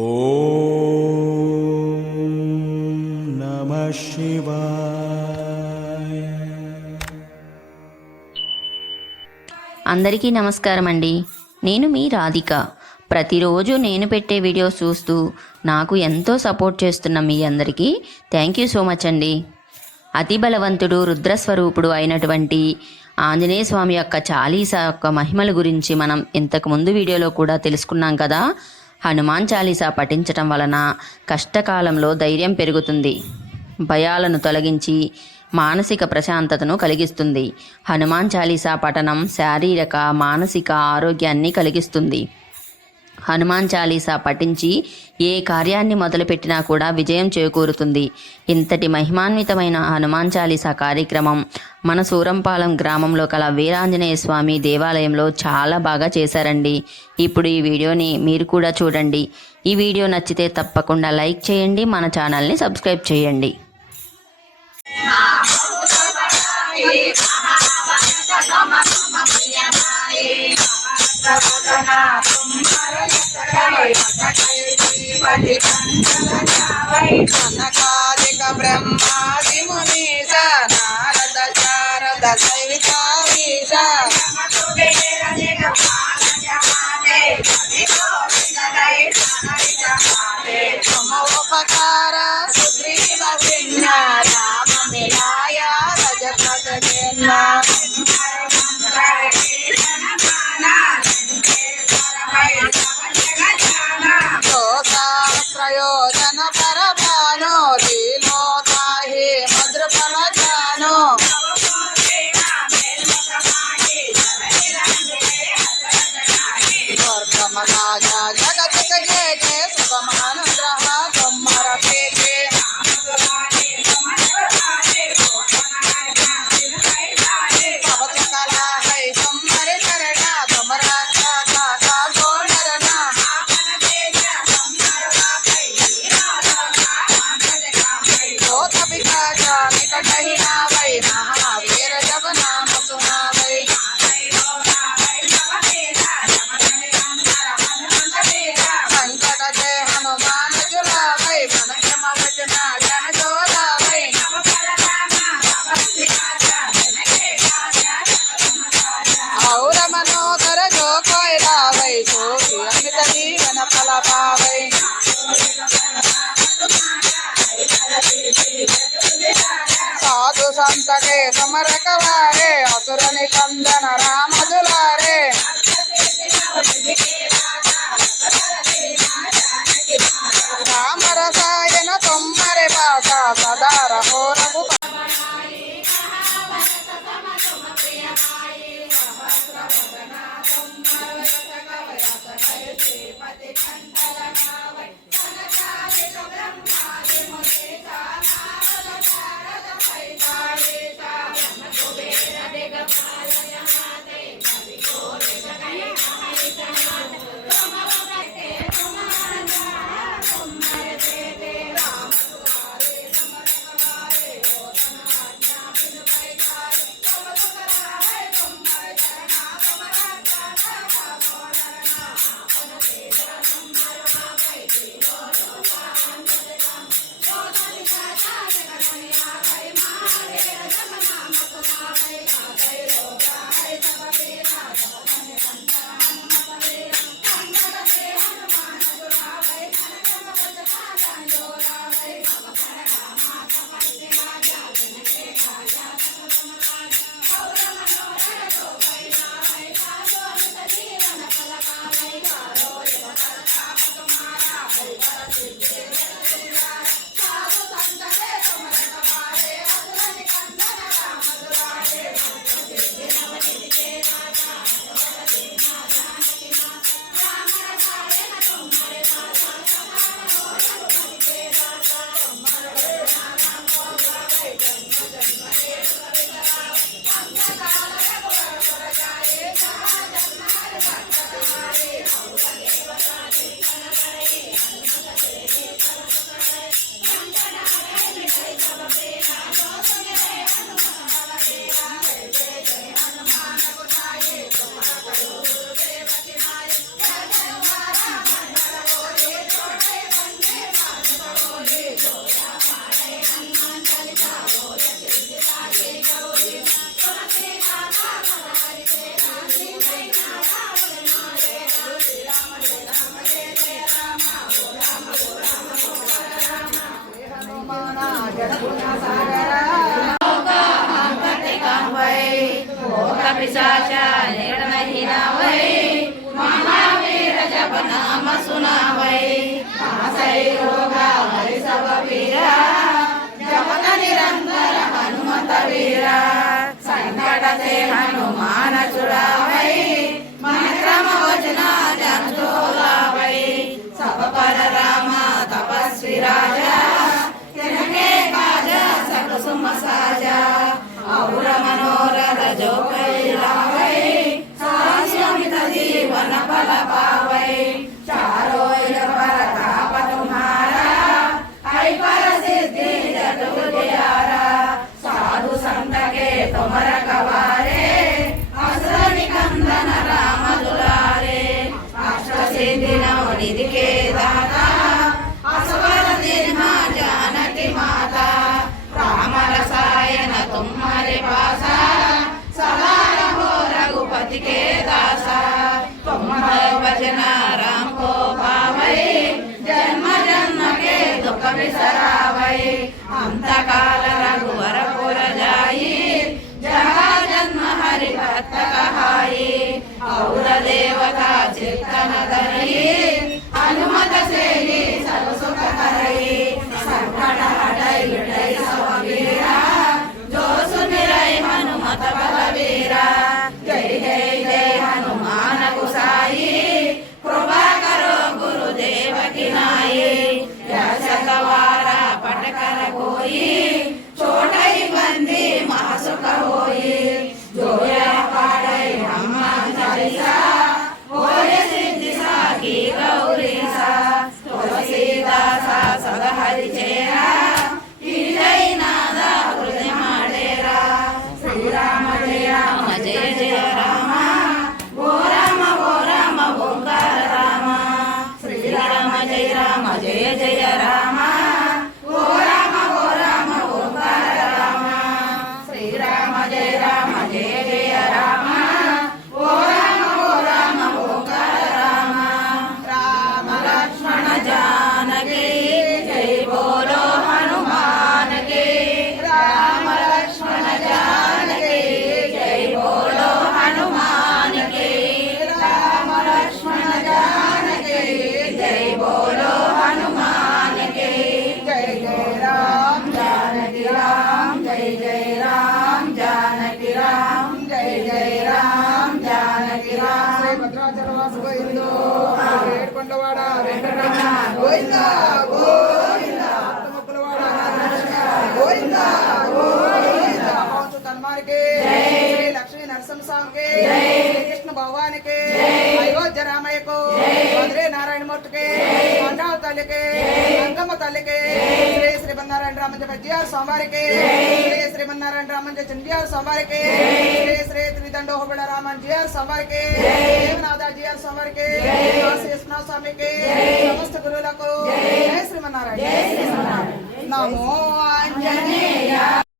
ఓం నమః శివాయ. అందరికీ నమస్కారం అండి. నేను మీ రాధిక. ప్రతిరోజు నేను పెట్టే వీడియోస్ చూస్తూ నాకు ఎంతో సపోర్ట్ చేస్తున్న మీ అందరికీ థ్యాంక్ యూ సో మచ్ అండి. అతి బలవంతుడు రుద్రస్వరూపుడు అయినటువంటి ఆంజనేయ స్వామి యొక్క చాలీసా యొక్క మహిమల గురించి మనం ఇంతకుముందు వీడియోలో కూడా తెలుసుకున్నాం కదా. హనుమాన్ చాలీసా పఠించటం వలన కష్టకాలంలో ధైర్యం పెరుగుతుంది, భయాలను తొలగించి మానసిక ప్రశాంతతను కలిగిస్తుంది. హనుమాన్ చాలీసా పఠనం శారీరక మానసిక ఆరోగ్యాన్ని కలిగిస్తుంది. హనుమాన్ చాలీసా పఠించి ఏ కార్యాన్ని మొదలుపెట్టినా కూడా విజయం చేకూరుతుంది. ఇంతటి మహిమాన్వితమైన హనుమాన్ చాలీసా కార్యక్రమం మన సూరంపాలెం గ్రామంలో కల వీరాంజనేయ స్వామి దేవాలయంలో చాలా బాగా చేశారండి. ఇప్పుడు ఈ వీడియోని మీరు కూడా చూడండి. ఈ వీడియో నచ్చితే తప్పకుండా లైక్ చేయండి, మన ఛానల్ని సబ్స్క్రైబ్ చేయండి. సనకాదిక బ్రహ్మాది మునీశ నారద శారద సవితారీశ సమోపకార సుగ్రీవ భిన్న రామ మిలాయ రజపద జన ప్రయోజన పరమాను లీలోతాహి మధురఫల జాను జగతిక జేజే సుఖమానుగ్రహ తుమ్మర పేజే భవతి కళా హై తుమ్మర శరణ తుమర महावीर जब नाम सुनावै संकट से हनुमान जुलावै मन क्षम वचना जन जोलावै और मनोदर जो कोई लावै सो अमित जीवन फल पावै साधु संत के समर कवारे असुर निकंदन राम दुलारे राम रसायन तुम्हारे पासा सदा रहो रघु पिशाच निकट नहीं आवै महावीर जप नाम सुनावै नासै रोगा हरि सब पीरा जपत निरंतर हनुमत वीरा संकट से हनुमान छुड़ावै मन क्रम वचना जन तोलावै सब पर रामा तपस्वी राजा तिनके काज सकल सुम साजा और मनोरथ जो कोई लावै शाश्वत जीवन फल पावै चारों ओर प्रताप तुम्हारा है पर सिद्धि जग उजियारा साधु संत के तुम रखवारे असुर निकंदन राम दुलारे अष्ट सिद्धि नवनिधि के दाता असवर दीन्हा जानकी माता राम रसायन तुम्हारे पासा सदा रहो रघुपति के दासा तुम्हारे भजन राम को पावै जन्म जन्म के दुख बिसरावै अंत काल रघुवर पुर जाई जहाँ जन्म हरि भक्त कहाई और देवता चित्तन धरी हनुमत से ही सब सुख करई संकट हटै मिटै सब वीरा जो सुमिरै हनुमत बलवीरा जय जय जय हनुमान गोसाई कृपा करो गुरुदेव की नाई यह सतवारा पट कर कोई छोटै बंदी महासुख होई जो यह पाढ़ै हनुमान चालीसा होय सिद्धि साखी गौरी सा तुलसीदासा सदा हरि चेरा की जय नादा हृदय माडेरा श्री राम जय जय राम ओ राम ओंकार राम श्री राम जय जय राम ओ राम ओंकार राम श्री राम जय जय राम ओ राम ओंकार राम राम लक्ष्मण जानकी जय बोलो हनुमान के राम लक्ष्मण जानकी जय बोलो हनुमान के राम लक्ष्मण जानकी जय बोलो हनुमान के जय जय राम जानकी राम जय जय राम जानकी राम जय जय राम जानकी राम భద్రాచలవాసు గోవిందో ఏడుకొండవాడ వెంకటరమణ గోవింద గోవింద ఆత్మకులవాడ గోవింద గోవింద పవన్ తన్మార్ के जय लक्ष्मी नरसिंह स्वामी के जय कृष्ण भगवान के अयोध्या रामయ్య को बद्री नारायण मूर्ति के मंडाव तल्ली के गंगम्మ तल्ली के श्री श्रीमन्नारायण रामंज पज्जियार स्वामी के श्री श्रीमन्नारायण रामंज चंडियार स्वामी के श्री श्री त्रिदंडो होबड़ रामंजियार स्वामी के देवनाथजियार स्वामी के काशी विश्वनाथ स्वामी के समस्त गुरुలకు जय श्रीमन्नारायण नमो आंजनेय।